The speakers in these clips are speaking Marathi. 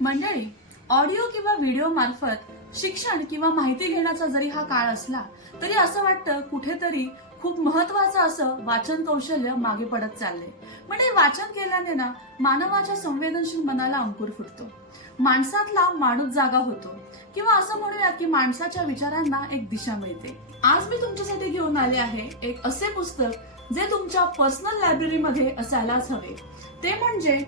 मंडळी ऑडिओ किंवा व्हिडिओ मार्फत शिक्षण किंवा माहिती घेण्याचा जरी हा काळ असला तरी असं वाटतं कुठेतरी खूप महत्वाचं असं वाचन कौशल्य मागे पडत चाललंय. म्हणजे वाचन केल्याने ना मानवाच्या संवेदनशील मनाला अंकुर फुटतो. माणसातला माणूस जागा होतो. किंवा असं म्हणूया की माणसाच्या विचारांना एक दिशा मिळते. आज मी तुमच्यासाठी घेऊन आले आहे एक असे पुस्तक जे तुमच्या पर्सनल लायब्ररीमध्ये असायलाच हवे. ते म्हणजे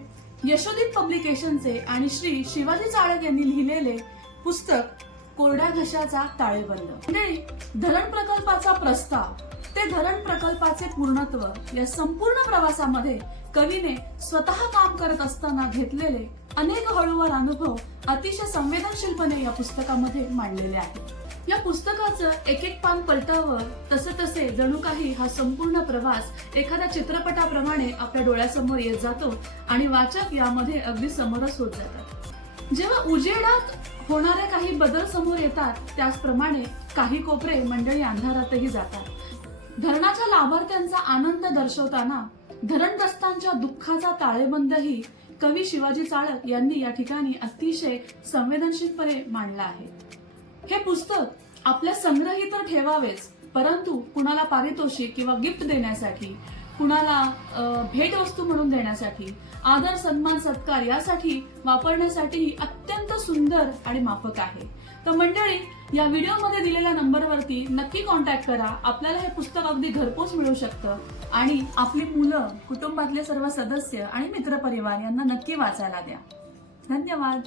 यशोदीप पब्लिकेशनचे आणि श्री शिवाजी चाळक यांनी लिहिलेले पुस्तक कोरड्या घशाचा ताळेबंद. मंडळी धरण प्रकल्पाचा प्रस्ताव ते धरण प्रकल्पाचे पूर्णत्व या संपूर्ण प्रवासामध्ये कवीने स्वतः काम करत असताना घेतलेले अनेक हळूवार अनुभव अतिशय संवेदनशीलपणे या पुस्तकामध्ये मांडलेले आहेत. या पुस्तकाचं एक एक पान पलटावं तसे तसे जणू काही हा संपूर्ण प्रवास एखाद्या चित्रपटाप्रमाणे आपल्या डोळ्यासमोर येत जातो आणि वाचक यामध्ये अगदी समरस होत जातात. जेव्हा उजेडात होणारे काही बदल समोर येतात त्याचप्रमाणे काही कोपरे मंडळी अंधारातही जातात. धरणाच्या लाभार्थ्यांचा आनंद दर्शवताना धरणग्रस्तांच्या दुःखाचा ताळेबंदही कवी शिवाजी चाळक यांनी या ठिकाणी अतिशय संवेदनशीलपणे मांडला आहे. हे पुस्तक आपल्या संग्रही तर ठेवावेच परंतु कुणाला पारितोषिक किंवा गिफ्ट देण्यासाठी कुणाला भेटवस्तू म्हणून देण्यासाठी आदर सन्मान सत्कार यासाठी वापरण्यासाठी अत्यंत सुंदर आणि माफक आहे. तर मंडळी या व्हिडिओमध्ये दिलेल्या नंबरवरती नक्की कॉन्टॅक्ट करा. आपल्याला हे पुस्तक अगदी घरपोच मिळू शकतं. आणि आपली मुलं कुटुंबातले सर्व सदस्य आणि मित्रपरिवार यांना नक्की वाचायला द्या. धन्यवाद.